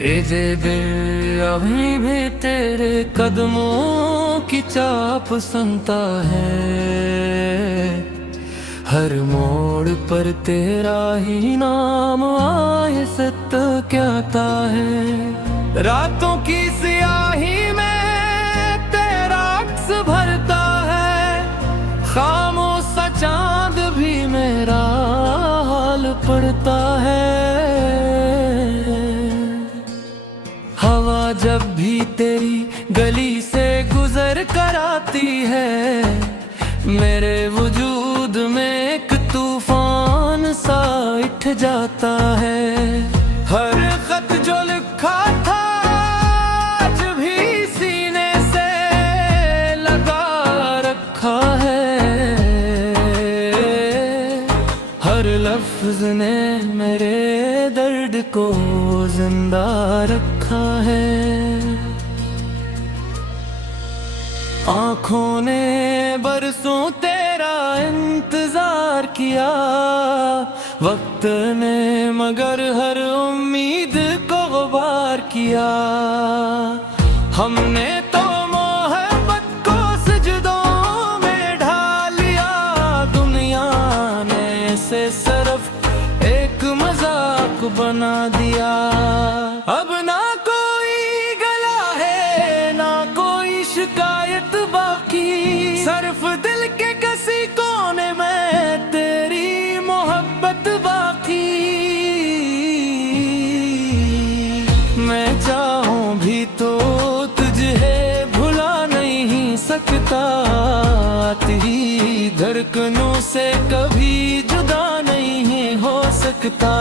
ये दिल अभी भी तेरे कदमों की चाप सुनता है। हर मोड़ पर तेरा ही नाम आए सत कहता है। रातों की सियाही में तेरा अक्स भरता है। खामोश सा चांद भी मेरा हाल पड़ता है। हवा जब भी तेरी गली से गुजर कर आती है, मेरे वजूद में एक तूफान सा उठ जाता है। हर खत जो लिखा था आज भी सीने से लगा रखा है। हर लफ्ज ने मेरे दर्द को जिंदा रखा है। आँखों ने बरसों तेरा इंतजार किया, वक्त ने मगर हर उम्मीद को गुबार किया। हमने तो मोहब्बत को सजदों में ढाल लिया। दुनिया ने इसे सिर्फ एक मजाक बना दिया। अब ना कोई गला है ना कोई शिकायत बाकी, सिर्फ दिल के किसी कोने में तेरी मोहब्बत बाकी। मैं चाहूं भी तो तुझे भुला नहीं सकता। तेरी धड़कनों से कभी जुदा नहीं हो सकता।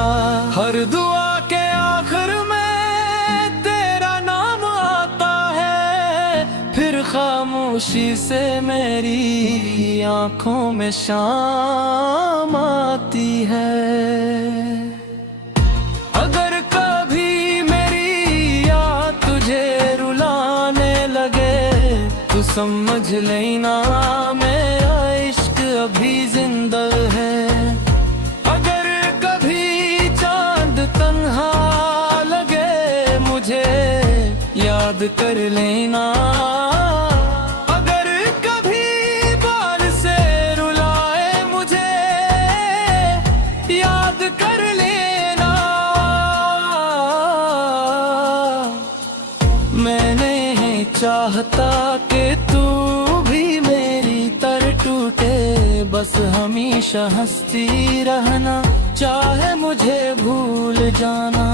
हर दुआ के आखिर में तेरा नाम आता है, फिर खामोशी से मेरी आंखों में शाम आती है। अगर कभी मेरी याद तुझे रुलाने लगे, तू समझ लेना मेरा इश्क अभी जिंदा है। अगर कभी चांद तन्हा लगे मुझे, याद कर लेना। अगर कभी बाल से रुलाए मुझे, याद कर लेना। मैं नहीं चाहता कि तू भी मेरी तरह टूटे, बस हमेशा हंसती रहना, चाहे मुझे भूल जाना।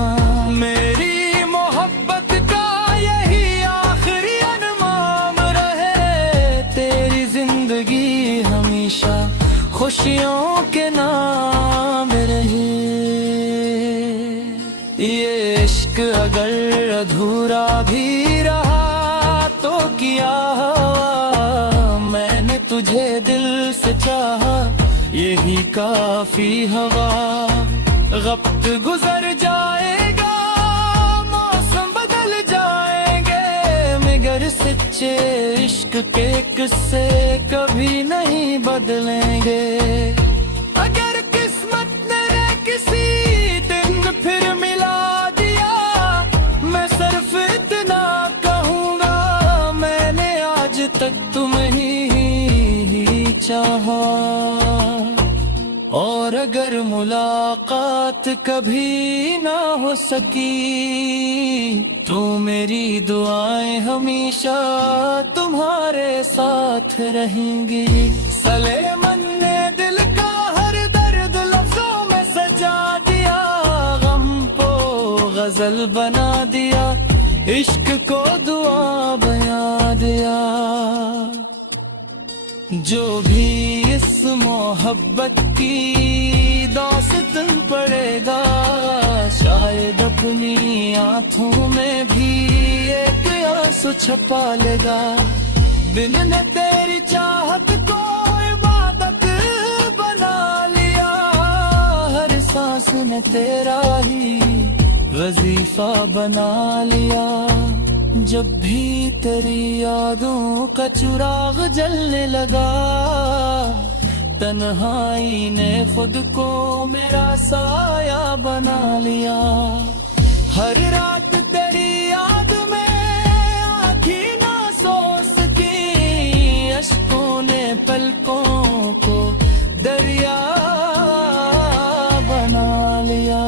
मेरी मोहब्बत का यही आखिरी अनमाम रहे, तेरी जिंदगी हमेशा खुशियों के नाम रहे। ये इश्क अगर अधूरा भी रहा तो किया, मैंने तुझे दिल से चाहा, यही काफी हवा। वक्त गुजर जाएगा, मौसम बदल जाएंगे, मगर सच्चे इश्क के किस्से कभी नहीं बदलेंगे। अगर किस्मत ने किसी दिन फिर मिला दिया, मैं सिर्फ इतना कहूँगा, मैंने आज तक तुम्हें ही चाहा। और अगर मुलाकात कभी ना हो सकी, तो मेरी दुआएं हमेशा तुम्हारे साथ रहेंगी। सलेमन ने दिल का हर दर्द लफ्जों में सजा दिया, गम को गजल बना दिया, इश्क को दुआ बया दिया। जो भी इस मोहब्बत की दास्तान पड़ेगा, शायद अपनी आँखों में भी एक आंसू छपा लेगा। दिल ने तेरी चाहत को इबादत बना लिया, हर सांस ने तेरा ही वजीफा बना लिया। जब भी तेरी यादों का चिराग जलने लगा, तन्हाई ने खुद को मेरा साया बना लिया। हर रात बना लिया।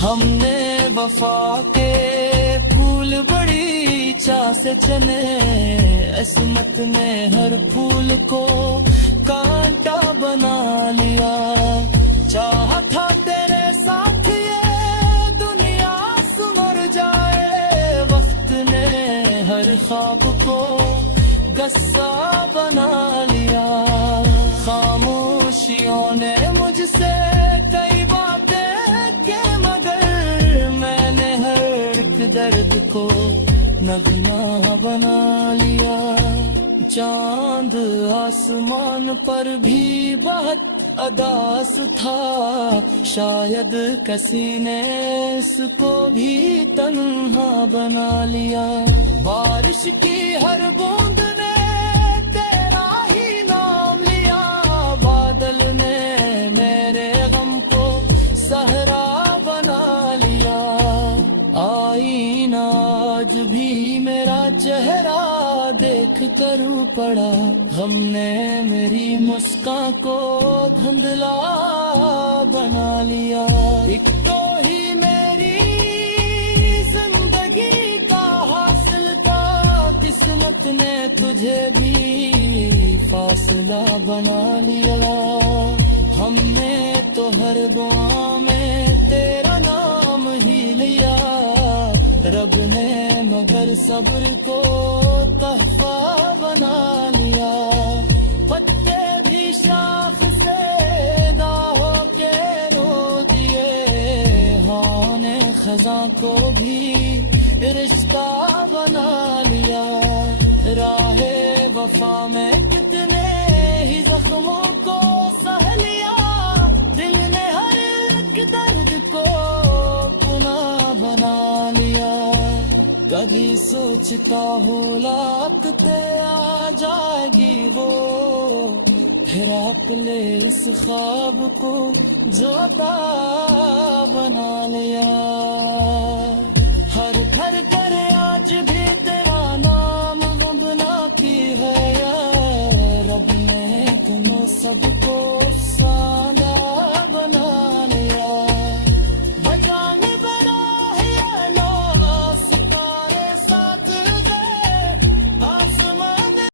हमने वफा के फूल बड़ी चाह से चने, किस्मत ने हर फूल को कांटा बना लिया। चाहा था तेरे साथ ये दुनिया सुमर जाए, वक्त ने हर ख्वाब को गस्सा बना लिया। खामोशियों ने मुझसे कई बातें की, मगर मैंने हर एक दर्द को नगमा बना लिया। चांद आसमान पर भी बहुत अदास था, शायद किसी ने इसको भी तन्हा बना लिया। बारिश की हर बूंद ने तेरा ही नाम लिया, बादल ने मेरे गम को सहरा बना लिया। आईना आज भी मेरा चेहरा देख कर पड़ा, हमने मेरी मुस्कान को धुंधला बना लिया। एक तो ही मेरी जिंदगी का हासिल था, किस्मत ने तुझे भी फासला बना लिया। हमने तो हर दुआ में तेरा नाम ही लिया, रब ने मगर सब्र को तहफा बना लिया। पत्ते भी शाख से दाहो के रो दिए, हाँ ने खजा को भी रिश्ता बना लिया। राहे वफा में कितने ही जख्मों को सह लिया, दिल ने हर एक दर्द को पुनः बना लिया। कभी सोचता हूँ लापते आ जाएगी वो, फिर आप ले इस ख्वाब को जोता बना लिया। हर घर कर आज भी तेरा नाम वंदना की है, रब ने तुम सबको